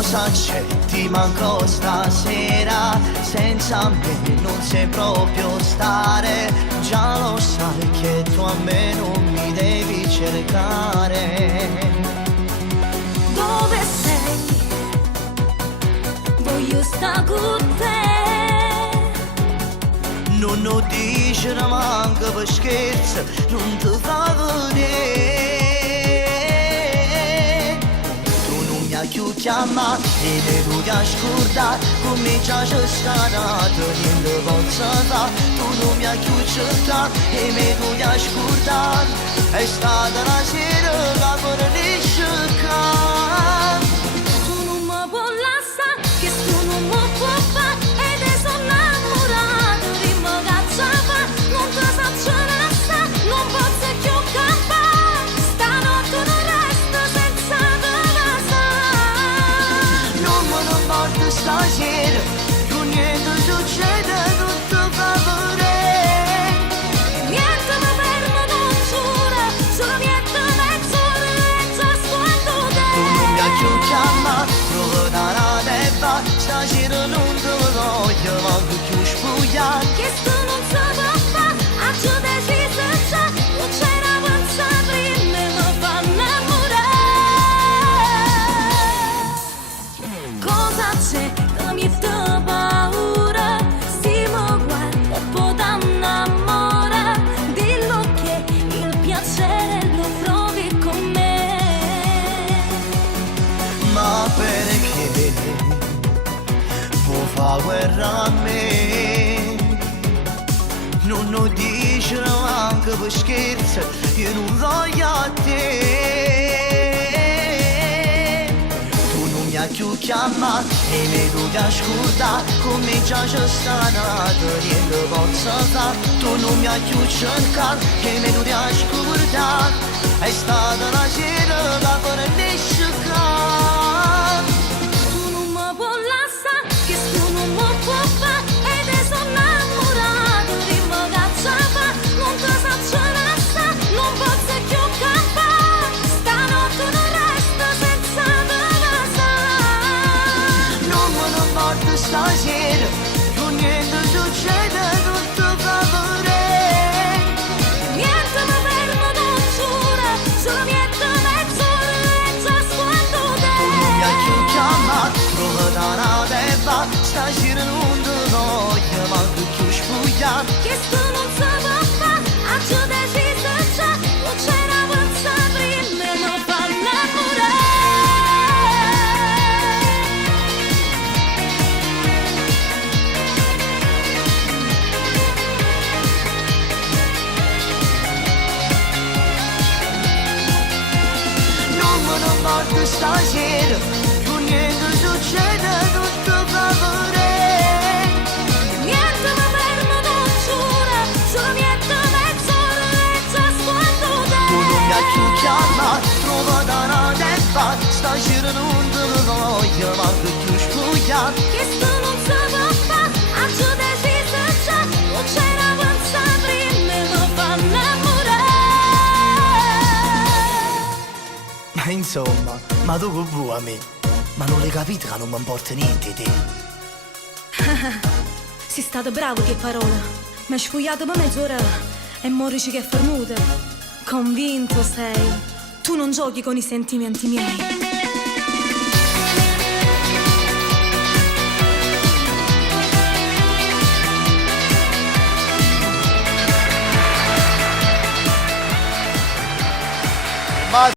Cosa c'è? Ti manco stasera, senza me non sai proprio stare. Già lo sai che tu a me non mi devi cercare. Dove sei? Voglio stare con te. Non lo dice manco per scherzo, non ti fa vedere. Tu chiama e le vuoi ascoltare, come già c'è stata, tenendo forza fa. Tu non mi hai più cercato e mi vuoi ascoltare. È stata la sera che per ne cercare. Tu non mi puoi lasciare, che tu non mi puoi fare. Ed è sono innamorato di me che ce fa. Non ti faccio lasciare, non posso più campare. Stanotte non resto senza te. Stasera, tu niente succede, tutto fa vedere. Niente mi fermo, non giuro, solo niente mezz'ora e già squanto te. Tu non mi hai più chiamato, trovo da la testa. Stasera non te voglio, voglio più spugliare. Che tu non sai può fare, a giù deciso già. Non c'era pensato prima e mi fa innamorare. Cosa c'è? Mi sta paura, si mi guarda e poi t'annamora. Dillo che il piacere lo provi con me. Ma perché vuoi fare guerra a me? Non lo dice neanche per scherzo, io non voglio a te. Più chiama e mi devi ascoltare, come già c'è stata, niente forza fa. Tu non mi hai più cercato e mi devi ascoltare. È stata la sera che per ne cercare. Tu non mi puoi lasciare, che tu non mi puoi fare. Ed è sono innamorato di me che ce fa. Non ti faccio lasciare, non posso più campare. Stanotte non resto senza te. Stasera, tu niente succede, tutto fa vedere. Niente mi fermo, non giuro, solo niente mezz'ora e già squanto te. Tu non mi hai più chiamato, trovo da una testa. Stasera non te voglio, manco più spugliare. Che tu non sai può fare, a giù deciso già. Non c'era pensato prima e mi fa innamorare. Non morto stasera, tu niente succede, tutto fa vedere. Niente mi fermo, non giuro, solo niente mezz'ora e già squanto te. Tu non mi hai più chiamato, trovo da una testa. Stasera non te voglio, manco più spugliare. Che tu non sai può fare, a giù deciso già. Non c'era pensato prima e mi fa innamorare. Ma insomma, ma tu che vuoi a me? Ma non l'hai capito che non mi importa niente di te? Sei stato bravo che parola. Mi hai sfogliato per mezz'ora e morici che è fermuta. Convinto sei. Tu non giochi con i sentimenti miei.